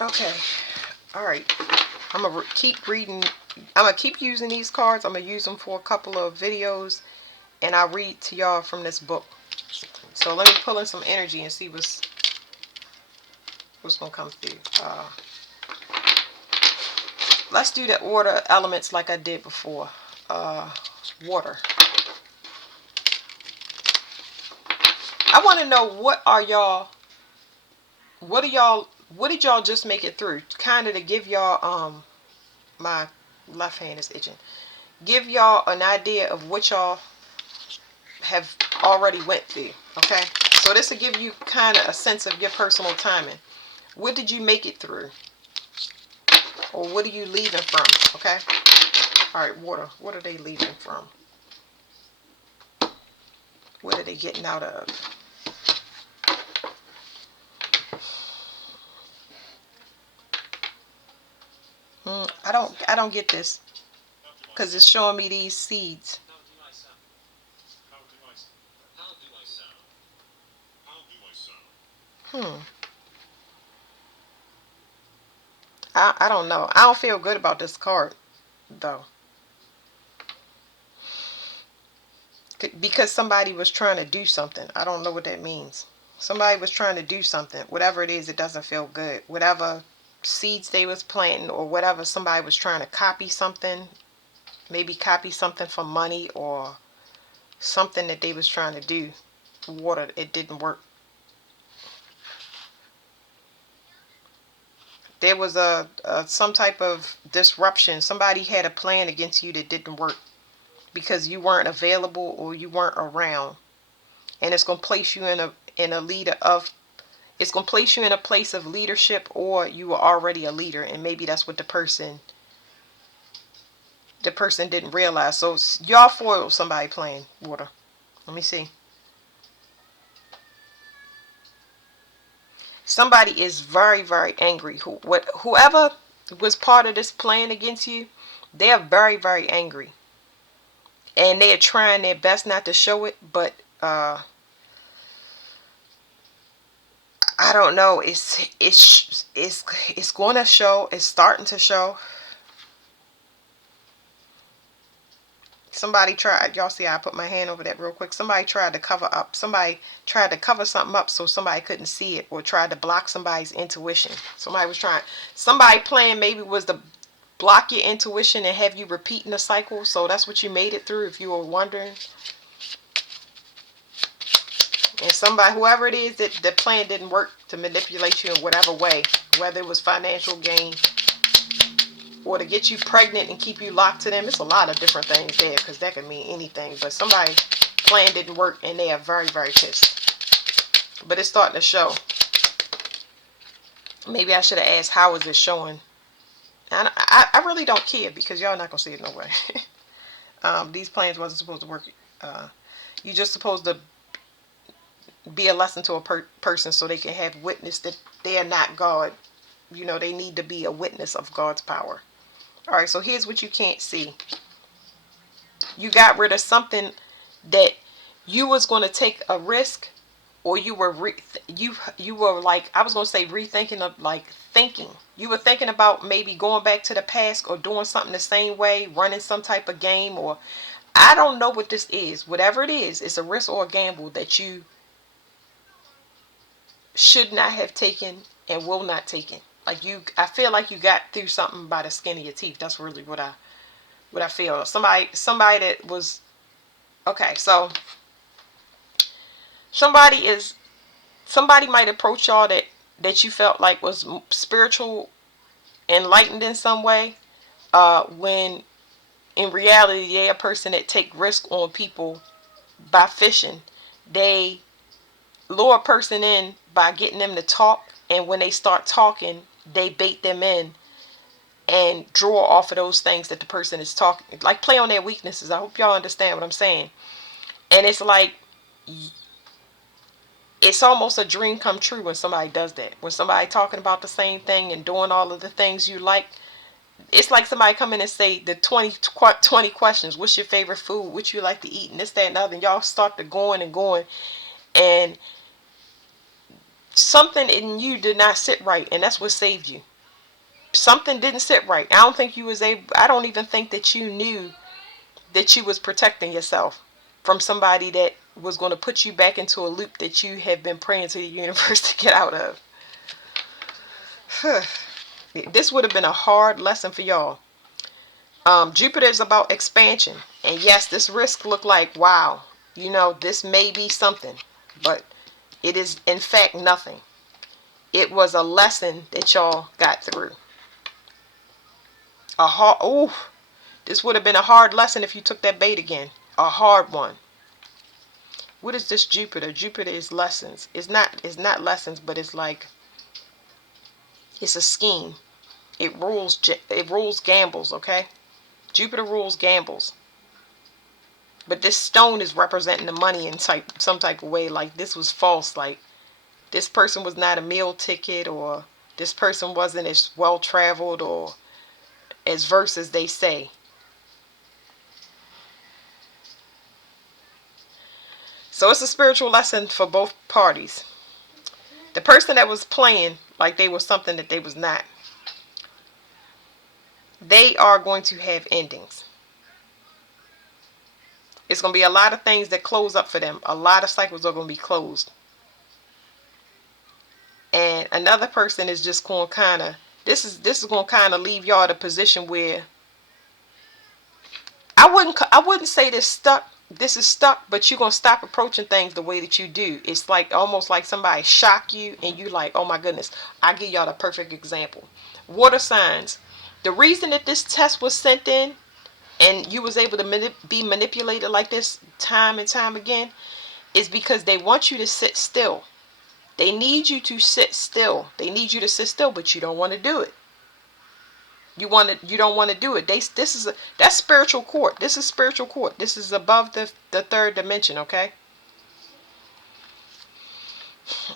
Okay. All right. I'm gonna keep reading. I'm gonna keep using these cards. I'm gonna use them for a couple of videos, and I'll read to y'all from this book. So let me pull in some energy and see what's gonna come through. Let's do the order elements like I did before. Water. I want to know what did y'all just make it through? Kind of to give y'all my left hand is itching. Give y'all an idea of what y'all have already went through. Okay, so this will give you kind of a sense of your personal timing. What did you make it through, or what are you leaving from? Okay. All right, water. What are they leaving from? What are they getting out of? I don't get this because it's showing me these seeds. Hmm. I don't know. I don't feel good about this card though, because somebody was trying to do something. I don't know what that means. Somebody was trying to do something. Whatever it is, it doesn't feel good. Whatever seeds they was planting, or whatever, somebody was trying to copy something. Maybe copy something for money, or something that they was trying to do. Water, it didn't work. There was a some type of disruption. Somebody had a plan against you that didn't work because you weren't available or you weren't around. And it's going to place you in a leader of it's going to place you in a place of leadership, or you were already a leader, and maybe that's what the person didn't realize. So y'all foiled somebody playing water. Let me see. Somebody is very, very angry. Whoever was part of this plan against you, they're very, very angry, and they're trying their best not to show it. But I don't know. It's going to show. It's starting to show. Somebody tried. Y'all see, I put my hand over that real quick. Somebody tried to cover up. Somebody tried to cover something up so somebody couldn't see it, or tried to block somebody's intuition. Somebody was trying. Somebody plan maybe was to block your intuition and have you repeating the cycle. So that's what you made it through, if you were wondering. And somebody, whoever it is, that the plan didn't work to manipulate you in whatever way, whether it was financial gain or to get you pregnant and keep you locked to them. It's a lot of different things there, because that could mean anything. But somebody's plan didn't work and they are very, very pissed. But it's starting to show. Maybe I should have asked, how is it showing? And I really don't care, because y'all not going to see it no way. These plans wasn't supposed to work. You just supposed to be a lesson to a person, so they can have witness that they are not God. You know, they need to be a witness of God's power. All right, so here's what you can't see. You got rid of something that you was going to take a risk, or you were you were like, I was going to say rethinking of, like, thinking. You were thinking about maybe going back to the past, or doing something the same way, running some type of game, or I don't know what this is. Whatever it is, it's a risk or a gamble that you should not have taken and will not take it. Like, I feel like you got through something by the skin of your teeth. That's really what I feel. Somebody that was okay. So somebody might approach y'all that you felt like was spiritual, enlightened in some way. When in reality, they're a person that take risk on people by fishing. They lure a person in by getting them to talk, and when they start talking, they bait them in and draw off of those things that the person is talking, like play on their weaknesses. I hope y'all understand what I'm saying. And it's like, it's almost a dream come true when somebody does that. When somebody talking about the same thing and doing all of the things you like, it's like somebody come in and say the 20 questions. What's your favorite food? What you like to eat? And this, that, and the other. And y'all start to going and going. And something in you did not sit right. And that's what saved you. something didn't sit right. I don't think you was able, I don't even think that you knew that you was protecting yourself from somebody that was going to put you back into a loop that you have been praying to the universe to get out of. This would have been a hard lesson for y'all. Jupiter is about expansion. And yes, this risk looked like, wow, this may be something. But it is, in fact, nothing. It was a lesson that y'all got through. This would have been a hard lesson if you took that bait again. A hard one. What is this Jupiter? Jupiter is lessons. It's not lessons, but it's like, it's a scheme. It rules gambles, okay? Jupiter rules gambles. But this stone is representing the money in some type of way. Like, this was false. Like, this person was not a meal ticket, or this person wasn't as well traveled or as versed as they say. So it's a spiritual lesson for both parties. The person that was playing like they were something that they was not, they are going to have endings. It's going to be a lot of things that close up for them. A lot of cycles are going to be closed. And another person is just going to kind of, this is going to kind of leave y'all at a position where I wouldn't say this is stuck, but you're going to stop approaching things the way that you do. It's like almost like somebody shock you and you like, oh my goodness. I'll give y'all the perfect example. Water signs. The reason that this test was sent in and you was able to be manipulated like this time and time again is because they want you to sit still. They need you to sit still. They need you to sit still, but you don't want to do it. You don't want to do it. That's spiritual court. This is spiritual court. This is above the third dimension, okay?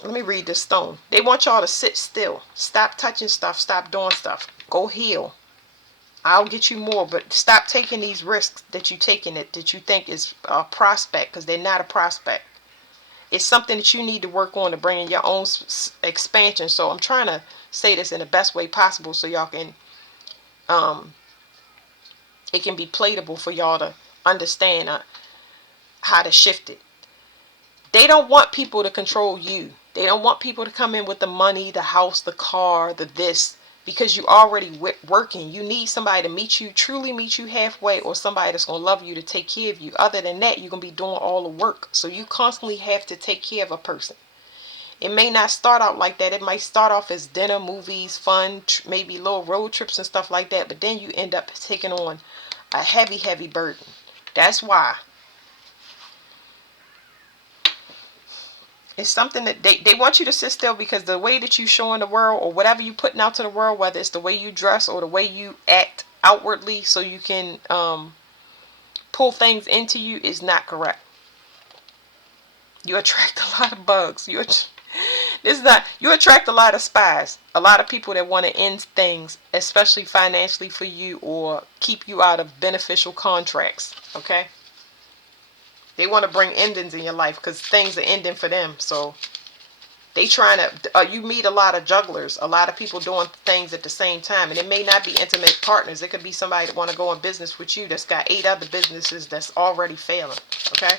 Let me read this stone. They want y'all to sit still. Stop touching stuff. Stop doing stuff. Go heal. I'll get you more, but stop taking these risks that you taking that you think is a prospect, because they're not a prospect. It's something that you need to work on to bring in your own expansion. So I'm trying to say this in the best way possible so y'all can it can be platable for y'all to understand how to shift it. They don't want people to control you. They don't want people to come in with the money, the house, the car, the this, because you already working. You need somebody to truly meet you halfway, or somebody that's going to love you to take care of you. Other than that, you're going to be doing all the work. So you constantly have to take care of a person. It may not start out like that. It might start off as dinner, movies, fun, maybe little road trips and stuff like that. But then you end up taking on a heavy, heavy burden. That's why. It's something that they want you to sit still, because the way that you show in the world, or whatever you putting out to the world, whether it's the way you dress or the way you act outwardly so you can pull things into you, is not correct. You attract a lot of bugs. You attract a lot of spies, a lot of people that want to end things, especially financially for you, or keep you out of beneficial contracts. Okay, they want to bring endings in your life because things are ending for them. So they trying to you meet a lot of jugglers, a lot of people doing things at the same time, and it may not be intimate partners. It could be somebody that want to go in business with you that's got 8 other businesses that's already failing. Okay.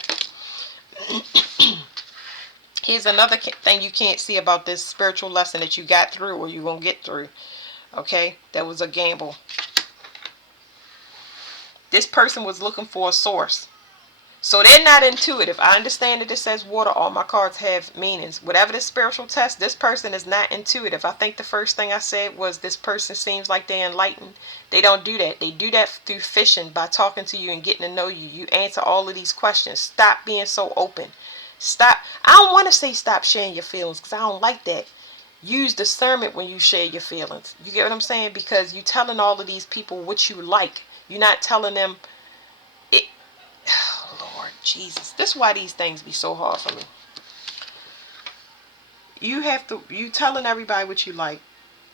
Here's another thing you can't see about this spiritual lesson that you got through, or you won't get through. Okay, that was a gamble. This person was looking for a source. So they're not intuitive. I understand that it says water. All my cards have meanings. Whatever the spiritual test, this person is not intuitive. I think the first thing I said was this person seems like they're enlightened. They don't do that. They do that through fishing, by talking to you and getting to know you. You answer all of these questions. Stop being so open. Stop. I don't want to say stop sharing your feelings, because I don't like that. Use discernment when you share your feelings. You get what I'm saying? Because you're telling all of these people what you like. You're not telling them it. Oh, Lord Jesus. This is why these things be so hard for me. You telling everybody what you like.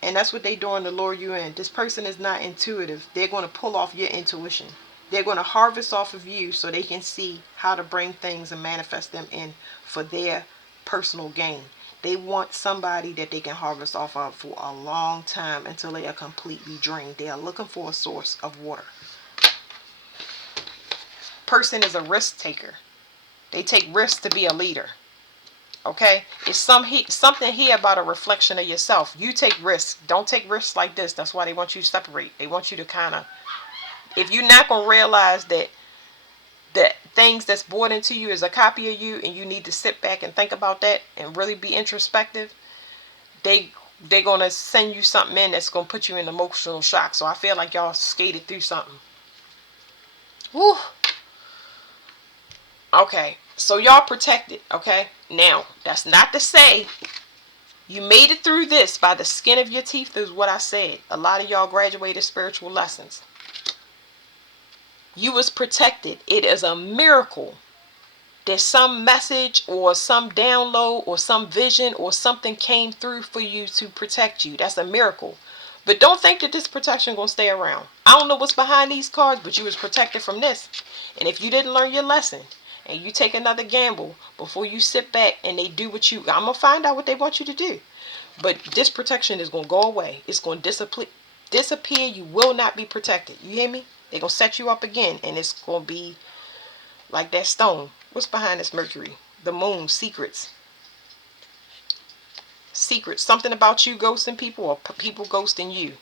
And that's what they doing to lure you in. This person is not intuitive. They're going to pull off your intuition. They're going to harvest off of you so they can see how to bring things and manifest them in for their personal gain. They want somebody that they can harvest off of for a long time until they are completely drained. They are looking for a source of water. Person is a risk taker. They take risks to be a leader. Okay? It's something here about a reflection of yourself. You take risks. Don't take risks like this. That's why they want you to separate. They want you to kind of, if you're not going to realize that the things that's brought into you is a copy of you, and you need to sit back and think about that and really be introspective, they're going to send you something in that's going to put you in emotional shock. So I feel like y'all skated through something. Woo. Okay, so y'all protected. Okay, now that's not to say you made it through this by the skin of your teeth. Is what I said. A lot of y'all graduated spiritual lessons. You was protected. It is a miracle. There's some message or some download or some vision or something came through for you to protect you. That's a miracle. But don't think that this protection gonna stay around. I don't know what's behind these cards, but you was protected from this. And if you didn't learn your lesson and you take another gamble before you sit back and they do what you, I'm gonna find out what they want you to do. But this protection is gonna go away. It's gonna disappear. You will not be protected. You hear me? They're gonna set you up again, and it's gonna be like that stone. What's behind this Mercury? The moon. Secrets. Secrets. Something about you ghosting people or people ghosting you.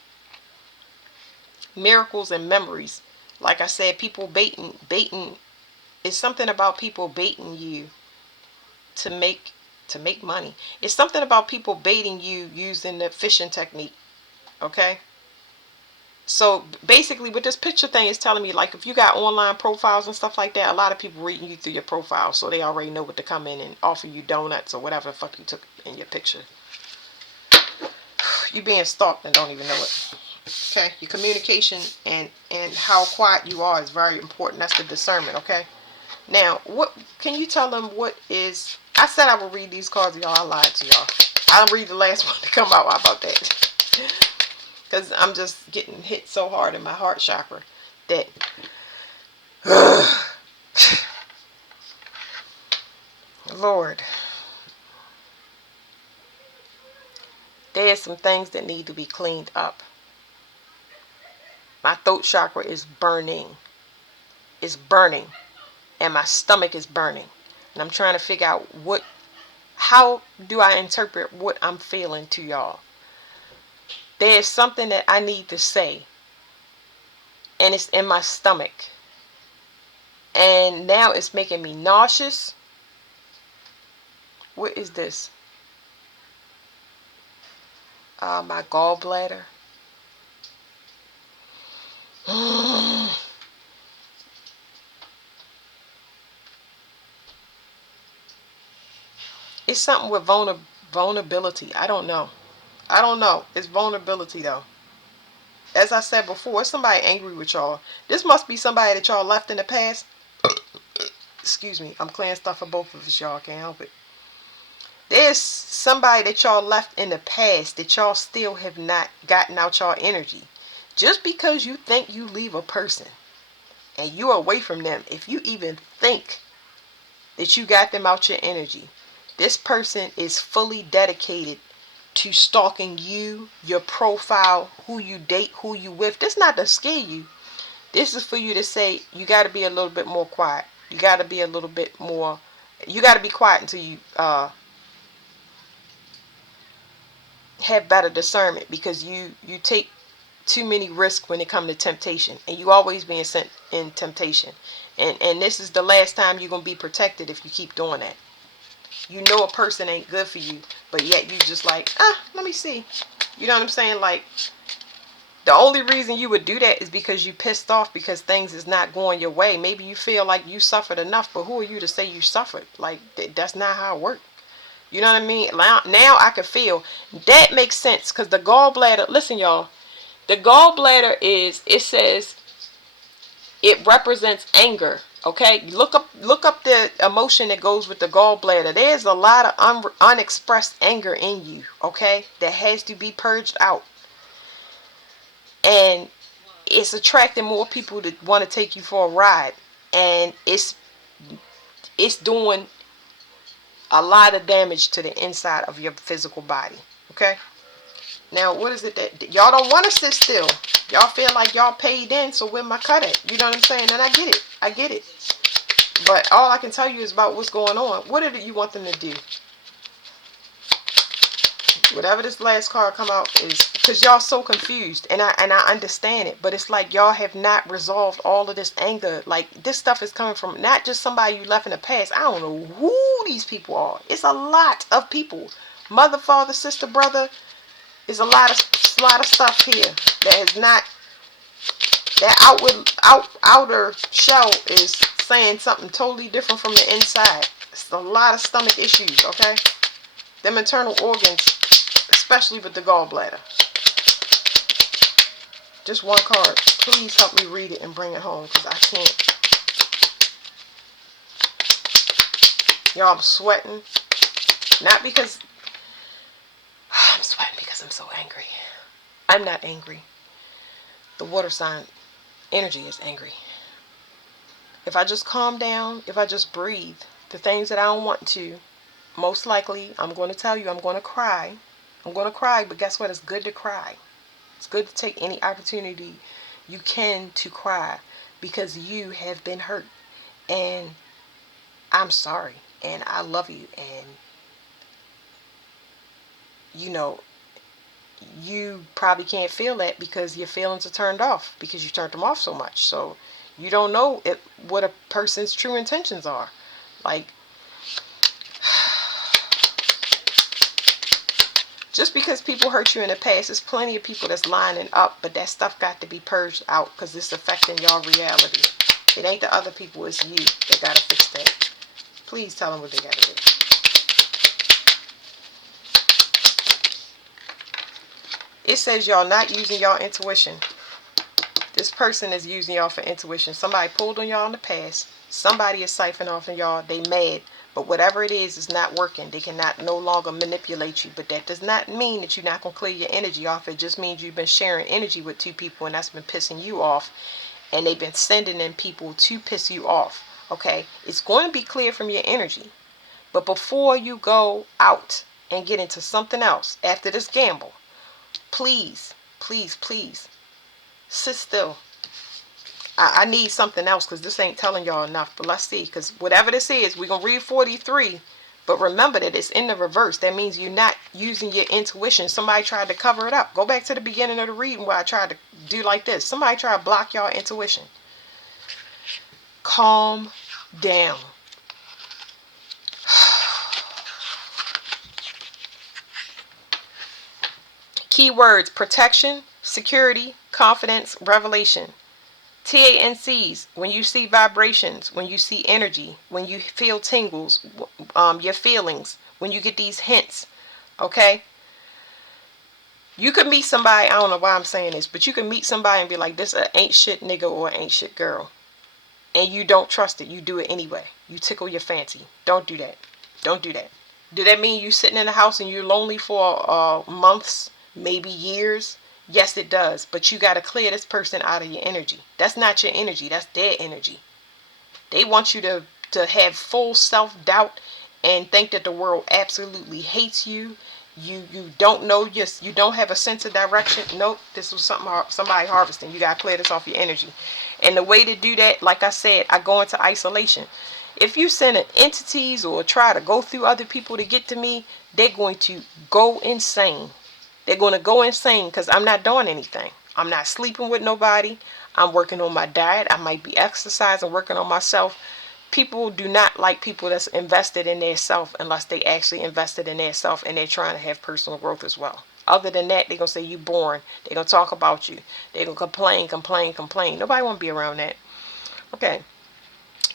Miracles and memories. Like I said, people baiting. It's something about people baiting you to make money. It's something about people baiting you using the fishing technique. Okay? So basically what this picture thing is telling me, like if you got online profiles and stuff like that, a lot of people reading you through your profile, so they already know what to come in and offer you donuts or whatever the fuck you took in your picture. You being stalked and don't even know it. Okay, your communication and how quiet you are is very important. That's the discernment. Okay, now what can you tell them? What is, I said I would read these cards, y'all. I lied to y'all. I'll read the last one to come out. How about that? Because I'm just getting hit so hard in my heart chakra that Lord, there's some things that need to be cleaned up. My throat chakra is burning. It's burning. And my stomach is burning. And I'm trying to figure out how do I interpret what I'm feeling to y'all. There's something that I need to say. And it's in my stomach. And now it's making me nauseous. What is this? My gallbladder. It's something with vulnerability. I don't know. It's vulnerability though. As I said before, it's somebody angry with y'all. This must be somebody that y'all left in the past. Excuse me. I'm clearing stuff for both of us, y'all. Can't help it. There's somebody that y'all left in the past that y'all still have not gotten out y'all energy. Just because you think you leave a person and you're away from them, if you even think that you got them out your energy, this person is fully dedicated to stalking you, your profile, who you date, who you with. This is not to scare you. This is for you to say, you got to be a little bit more quiet. You got to be a little bit more, you got to be quiet until you have better discernment, because you take too many risks when it comes to temptation, and you always being sent in temptation, and this is the last time you're going to be protected if you keep doing that. You know a person ain't good for you, but yet you just like, let me see. You know what I'm saying? Like, the only reason you would do that is because you pissed off because things is not going your way. Maybe you feel like you suffered enough, but who are you to say you suffered? Like, that's not how it works. You know what I mean? Now I can feel that makes sense, because the gallbladder, listen y'all, the gallbladder it says it represents anger. Okay, look up the emotion that goes with the gallbladder. There's a lot of unexpressed anger in you, okay, that has to be purged out, and it's attracting more people to want to take you for a ride, and it's doing a lot of damage to the inside of your physical body. Okay? Now, what is it that y'all don't want to sit still? Y'all feel like y'all paid in, so where my cut at? You know what I'm saying? And I get it. I get it. But all I can tell you is about what's going on. What is it you want them to do? Whatever this last card come out is, because y'all so confused, and I understand it, but it's like y'all have not resolved all of this anger. Like, this stuff is coming from not just somebody you left in the past. I don't know who these people are. It's a lot of people. Mother, father, sister, brother. There's a lot of stuff here that is not, that outer shell is saying something totally different from the inside. It's a lot of stomach issues, okay? Them internal organs, especially with the gallbladder. Just one card. Please help me read it and bring it home, because I can't. Y'all, I'm sweating. Not because I'm sweating because I'm so angry. I'm not angry. The water sign energy is angry. If I just calm down, if I just breathe, the things that I don't want to, most likely, I'm going to tell you, I'm going to cry. I'm going to cry, but guess what? It's good to cry. It's good to take any opportunity you can to cry, because you have been hurt. And I'm sorry. And I love you. And, you know, you probably can't feel that because your feelings are turned off, because you turned them off so much. So you don't know what a person's true intentions are. Like, just because people hurt you in the past, there's plenty of people that's lining up, but that stuff got to be purged out, because it's affecting y'all reality. It ain't the other people, it's you that got to fix that. Please tell them what they got to do. It says y'all not using y'all intuition. This person is using y'all for intuition. Somebody pulled on y'all in the past. Somebody is siphoning off on y'all. They mad. But whatever it is not working. They cannot no longer manipulate you. But that does not mean that you're not going to clear your energy off. It just means you've been sharing energy with two people, and that's been pissing you off. And they've been sending in people to piss you off. Okay? It's going to be clear from your energy. But before you go out and get into something else after this gamble, please, please, please, sit still. I need something else, because this ain't telling y'all enough. But let's see, because whatever this is, we're going to read 43. But remember that it's in the reverse. That means you're not using your intuition. Somebody tried to cover it up. Go back to the beginning of the reading where I tried to do like this. Somebody tried to block y'all intuition. Calm down. Keywords: protection, security, confidence, revelation. TANCs, when you see vibrations, when you see energy, when you feel tingles, your feelings, when you get these hints, okay? You could meet somebody, I don't know why I'm saying this, but you can meet somebody and be like, this ain't shit nigga or ain't shit girl. And you don't trust it. You do it anyway. You tickle your fancy. Don't do that. Don't do that. Do that mean you sitting in the house and you're lonely for months, maybe years? Yes, it does. But you got to clear this person out of your energy. That's not your energy. That's their energy. They want you to have full self-doubt and think that the world absolutely hates you. You don't know, you don't have a sense of direction. Nope, this was somebody harvesting. You got to clear this off your energy. And the way to do that, like I said, I go into isolation. If you send entities or try to go through other people to get to me, they're going to go insane. They're going to go insane, because I'm not doing anything. I'm not sleeping with nobody. I'm working on my diet. I might be exercising, working on myself. People do not like people that's invested in their self unless they actually invested in their self and they're trying to have personal growth as well. Other than that, they're going to say you boring. They're going to talk about you. They're going to complain. Nobody want to be around that. Okay.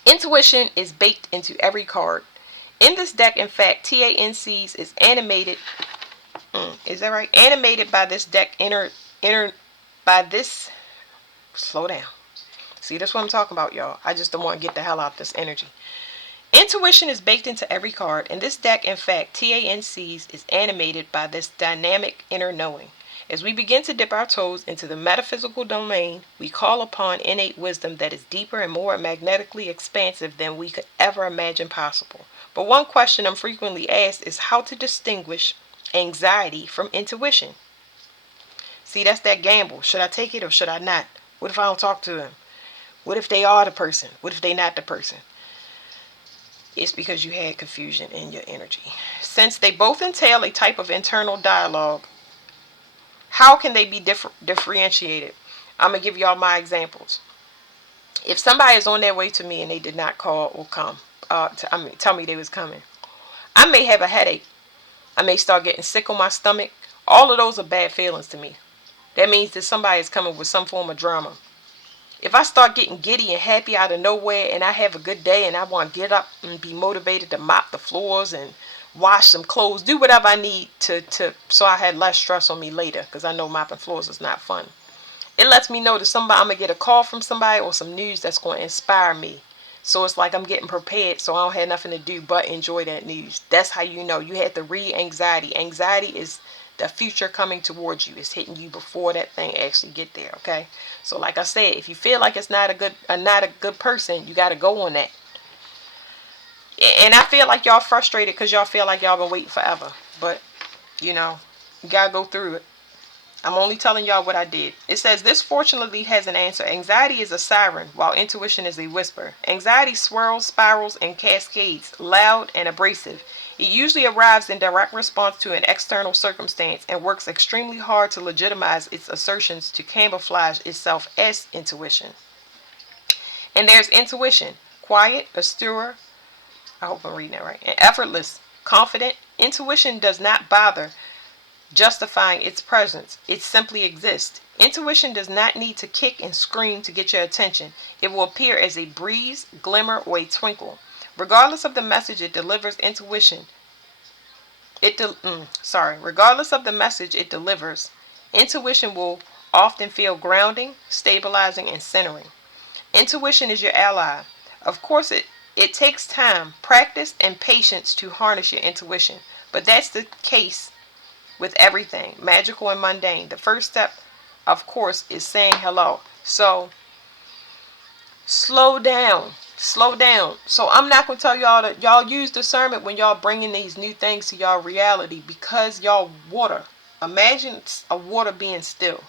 Intuition is baked into every card. In this deck, in fact, TANCs is animated. Is that right? Animated by this deck, by this. Slow down. See, that's what I'm talking about, y'all. I just don't want to get the hell out of this energy. Intuition is baked into every card. In this deck, in fact, TANCs is animated by this dynamic inner knowing. As we begin to dip our toes into the metaphysical domain, we call upon innate wisdom that is deeper and more magnetically expansive than we could ever imagine possible. But one question I'm frequently asked is how to distinguish anxiety from intuition. See, that's that gamble. Should I take it or should I not? What if I don't talk to them? What if they are the person? What if they not the person? It's because you had confusion in your energy. Since they both entail a type of internal dialogue, how can they be differentiated? I'm going to give y'all my examples. If somebody is on their way to me and they did not call or come, tell me they was coming, I may have a headache. I may start getting sick on my stomach. All of those are bad feelings to me. That means that somebody is coming with some form of drama. If I start getting giddy and happy out of nowhere and I have a good day and I want to get up and be motivated to mop the floors and wash some clothes, do whatever I need to so I had less stress on me later, because I know mopping floors is not fun. It lets me know that somebody, I'm going to get a call from somebody or some news that's going to inspire me. So it's like I'm getting prepared, so I don't have nothing to do but enjoy that news. That's how you know. You have to read anxiety. Anxiety is the future coming towards you. It's hitting you before that thing actually get there, okay? So like I said, if you feel like it's not a good person, you got to go on that. And I feel like y'all frustrated because y'all feel like y'all been waiting forever. But, you know, you got to go through it. I'm only telling y'all what I did. It says this fortunately has an answer. Anxiety is a siren, while intuition is a whisper. Anxiety swirls, spirals, and cascades, loud and abrasive. It usually arrives in direct response to an external circumstance and works extremely hard to legitimize its assertions to camouflage itself as intuition. And there's intuition. Quiet, austere, I hope I'm reading that right, and effortless, confident. Intuition does not bother justifying its presence. It simply exists. Intuition does not need to kick and scream to get your attention. It will appear as a breeze, glimmer, or a twinkle. Regardless of the message it delivers, regardless of the message it delivers, intuition will often feel grounding, stabilizing, and centering. Intuition is your ally. Of course, it takes time, practice, and patience to harness your intuition, but that's the case with everything, magical and mundane. The first step, of course, is saying hello. So, slow down. Slow down. So, I'm not going to tell y'all that y'all use discernment when y'all bringing these new things to y'all reality, because y'all water. Imagine a water being still.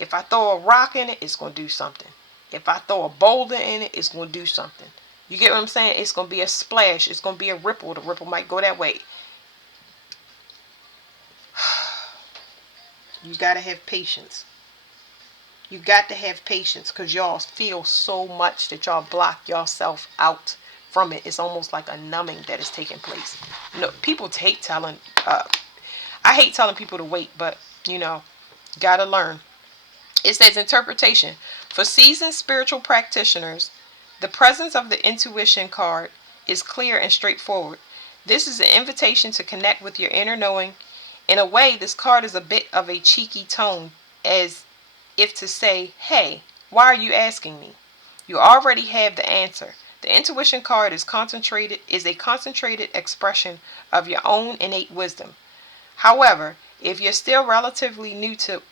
If I throw a rock in it, it's going to do something. If I throw a boulder in it, it's going to do something. You get what I'm saying? It's going to be a splash. It's going to be a ripple. The ripple might go that way. You got to have patience. You got to have patience, because y'all feel so much that y'all block yourself out from it. It's almost like a numbing that is taking place. You know, people hate telling, I hate telling people to wait, but, you know, got to learn. It says interpretation. For seasoned spiritual practitioners, the presence of the intuition card is clear and straightforward. This is an invitation to connect with your inner knowing. In a way, this card is a bit of a cheeky tone, as if to say, hey, why are you asking me? You already have the answer. The intuition card is a concentrated expression of your own innate wisdom. However, if you're still relatively new to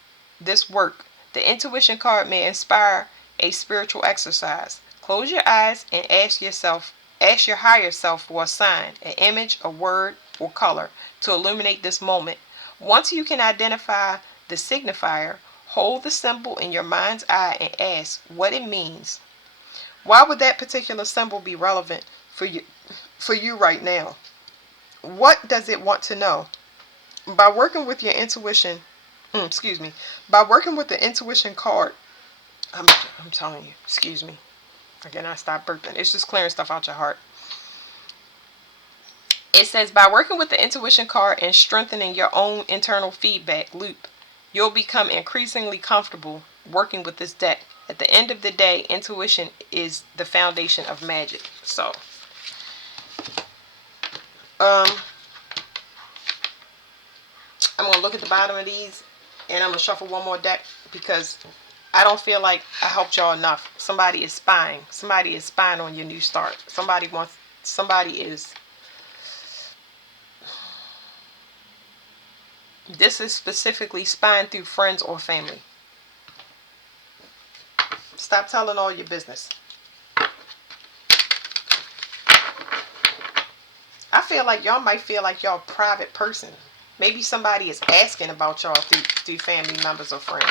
this work, the intuition card may inspire a spiritual exercise. Close your eyes and ask your higher self for a sign, an image, a word, or color to illuminate this moment. Once you can identify the signifier, hold the symbol in your mind's eye and ask what it means. Why would that particular symbol be relevant for you right now? What does it want to know? By working with your intuition, by working with the intuition card, I'm telling you, excuse me. Again, I stopped burping. It's just clearing stuff out your heart. It says, by working with the intuition card and strengthening your own internal feedback loop, you'll become increasingly comfortable working with this deck. At the end of the day, intuition is the foundation of magic. So, I'm going to look at the bottom of these, and I'm going to shuffle one more deck, because I don't feel like I helped y'all enough. Somebody is spying. Somebody is spying on your new start. This is specifically spying through friends or family. Stop telling all your business. I feel like y'all might feel like y'all a private person. Maybe somebody is asking about y'all through family members or friends.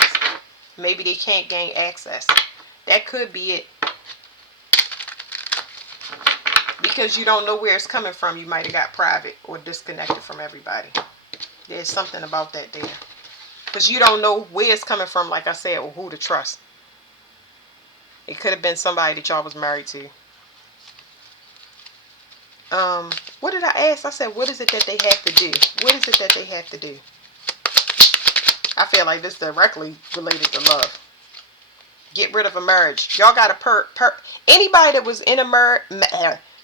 Maybe they can't gain access. That could be it. Because you don't know where it's coming from, you might have got private or disconnected from everybody. There's something about that there. Because you don't know where it's coming from, like I said, or who to trust. It could have been somebody that y'all was married to. What did I ask? I said, what is it that they have to do? What is it that they have to do? I feel like this directly related to love. Get rid of a marriage. Y'all got to anybody that was in a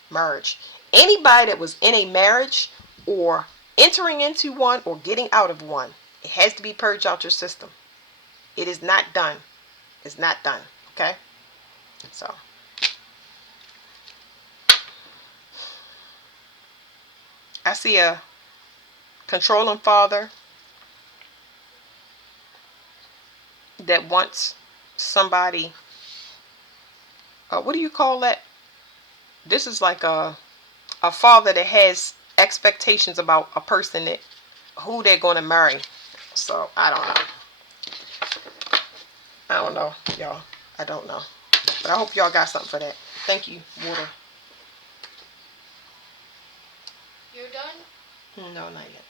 marriage. Anybody that was in a marriage or entering into one or getting out of one, it has to be purged out your system. It is not done. It's not done. Okay? So. I see a controlling father that wants somebody. What do you call that? This is like a father that has expectations about a person that who they're going to marry. So I don't know. I don't know, y'all. I don't know. But I hope y'all got something for that. Thank you, water. You're done? No, not yet.